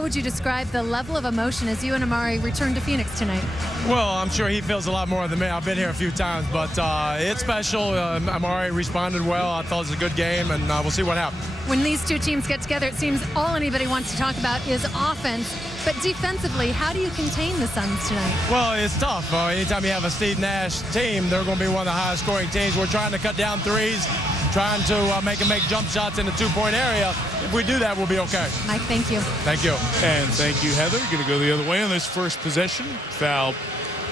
How would you describe the level of emotion as you and Amare return to Phoenix tonight? Well, I'm sure he feels a lot more than me. I've been here a few times, but it's special. Amare responded well. I thought it was a good game, and we'll see what happens. When these two teams get together, it seems all anybody wants to talk about is offense. But defensively, how do you contain the Suns tonight? Well, it's tough. Anytime you have a Steve Nash team, they're going to be one of the highest scoring teams. We're trying to cut down threes, trying to make them make jump shots in the two-point area. If we do that, we'll be okay. Mike, thank you. Thank you. And thank you, Heather. Going to go the other way on this first possession. Foul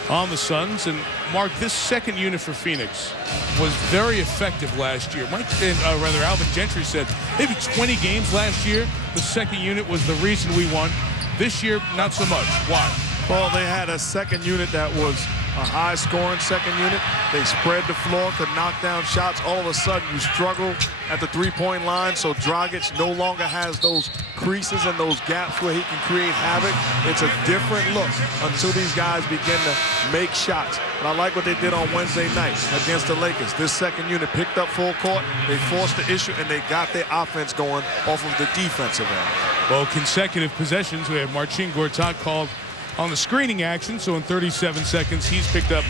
on the Suns. And Mark, this second unit for Phoenix was very effective last year. Alvin Gentry said maybe 20 games last year. The second unit was the reason we won. This year, not so much. Why? Well, they had a second unit that was a high-scoring second unit. They spread the floor, could knock down shots. All of a sudden, you struggle at the three-point line, so Dragic no longer has those creases and those gaps where he can create havoc. It's a different look until these guys begin to make shots. And I like what they did on Wednesday night against the Lakers. This second unit picked up full court, they forced the issue, and they got their offense going off of the defensive end. Well, consecutive possessions. We have Marcin Gortat called on the screening action. So in 37 seconds, he's picked up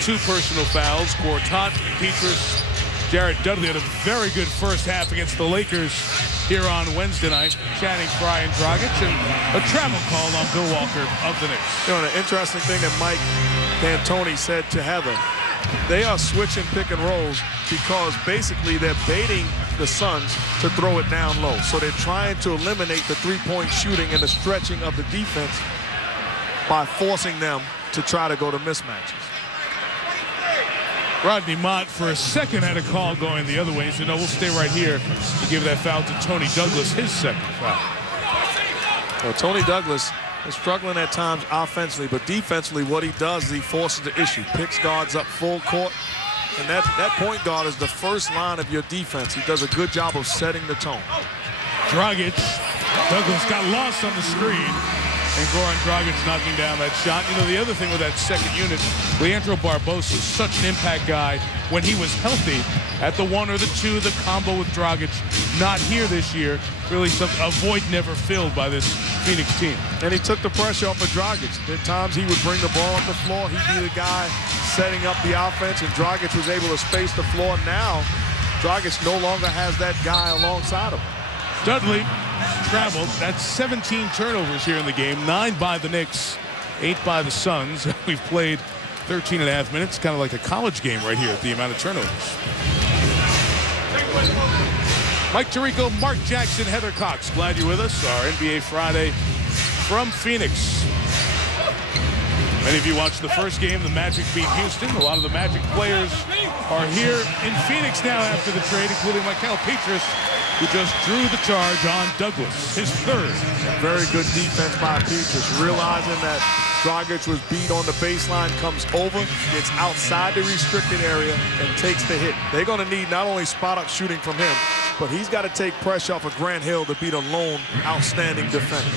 2 personal fouls. Gortat, Petrus, Jared Dudley had a very good first half against the Lakers here on Wednesday night. Channing Frye and Dragic, and a travel call on Bill Walker of the Knicks. You know, the interesting thing that Mike D'Antoni said to Heather, they are switching pick and rolls because basically they're baiting the Suns to throw it down low. So they're trying to eliminate the three-point shooting and the stretching of the defense by forcing them to try to go to mismatches. Rodney Mott for a second had a call going the other way. So no, we'll stay right here to give that foul to Tony Douglas, his second foul. Well, Tony Douglas is struggling at times offensively, but defensively what he does is he forces the issue, picks guards up full court, and that point guard is the first line of your defense. He does a good job of setting the tone. Dragic, Douglas got lost on the screen, and Goran Dragic knocking down that shot. You know, the other thing with that second unit, Leandro Barbosa is such an impact guy when he was healthy at the 1 or the 2, the combo with Dragic. Not here this year. Really a void never filled by this Phoenix team. And he took the pressure off of Dragic. At times he would bring the ball up the floor. He'd be the guy setting up the offense, and Dragic was able to space the floor. Now, Dragic no longer has that guy alongside him. Dudley traveled. That's 17 turnovers here in the game. 9 by the Knicks, 8 by the Suns. We've played 13.5 minutes. Kind of like a college game right here at the amount of turnovers. Mike Tirico, Mark Jackson, Heather Cox. Glad you're with us. Our NBA Friday from Phoenix. Many of you watched the first game. The Magic beat Houston. A lot of the Magic players are here in Phoenix now after the trade, including Michael Petrus, who just drew the charge on Douglas, his third. Very good defense by Petrus, realizing that Dragic was beat on the baseline, comes over, gets outside the restricted area, and takes the hit. They're going to need not only spot-up shooting from him, but he's got to take pressure off of Grant Hill to beat a lone, outstanding defender.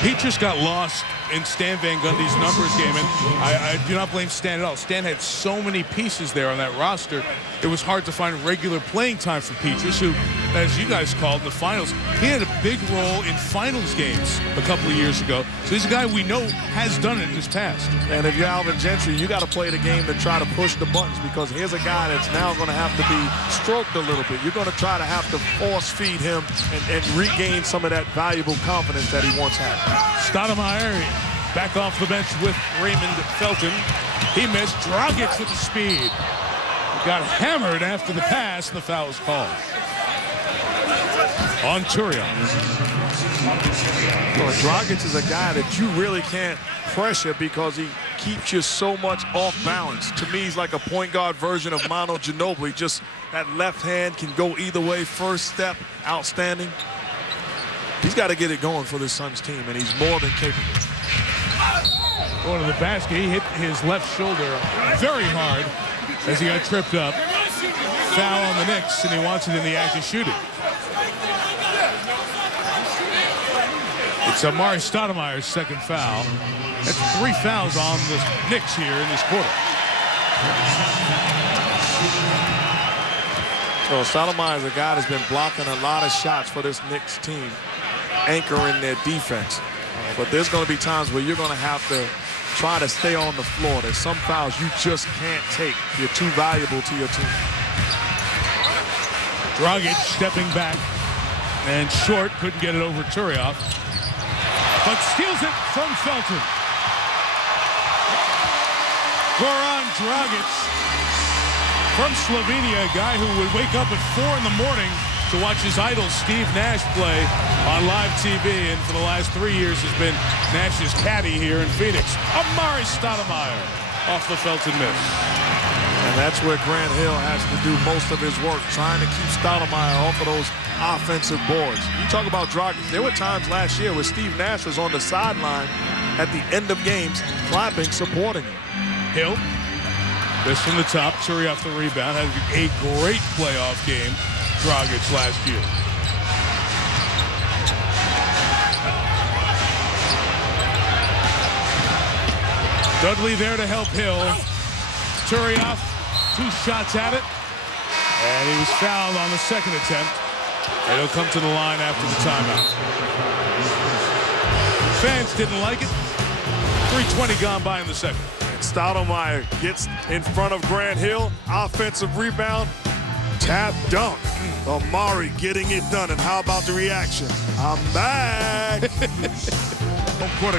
Petrus got lost in Stan Van Gundy's numbers game, and I do not blame Stan at all. Stan had so many pieces there on that roster, it was hard to find regular playing time for Petrus, who, as you guys called in the finals, he had a big role in finals games a couple of years ago. So he's a guy we know has done it in his past. And if you're Alvin Gentry, you got to play the game to try to push the buttons, because here's a guy that's now going to have to be stroked a little bit. You're going to try to have to force feed him and regain some of that valuable confidence that he once had. Stoudemire back off the bench with Raymond Felton. He missed. Dragic with the speed. Got hammered after the pass, and the foul was called on Turion. Well, Dragic is a guy that you really can't pressure because he keeps you so much off balance. To me, he's like a point guard version of Manu Ginobili. Just that left hand can go either way. First step, outstanding. He's got to get it going for this Suns team, and he's more than capable. Going to the basket, he hit his left shoulder very hard as he got tripped up. Foul on the Knicks, and he wants it in the act of shooting. It's Amare Stoudemire's second foul. That's 3 fouls on the Knicks here in this quarter. Well, Stoudemire is a guy that's been blocking a lot of shots for this Knicks team, anchoring their defense. But there's going to be times where you're going to have to try to stay on the floor. There's some fouls you just can't take. You're too valuable to your team. Dragic stepping back, and short, couldn't get it over Turioff, but steals it from Felton. Goran Dragic from Slovenia, a guy who would wake up at 4 in the morning to watch his idol Steve Nash play on live TV, and for the last 3 years has been Nash's caddy here in Phoenix. Amare Stoudemire off the Felton miss. And that's where Grant Hill has to do most of his work, trying to keep Stoudemire off of those offensive boards. You talk about Dragic. There were times last year where Steve Nash was on the sideline at the end of games, clapping, supporting him. Hill, this from the top. Turioff the rebound. Had a great playoff game, Dragic, last year. Dudley there to help Hill. Turioff, 2 shots at it. And he was fouled on the second attempt. And he'll come to the line after the timeout. Fans didn't like it. 3:20 gone by in the second. Stoudemire gets in front of Grant Hill. Offensive rebound. Tap dunk. Amare getting it done. And how about the reaction? I'm back. Home court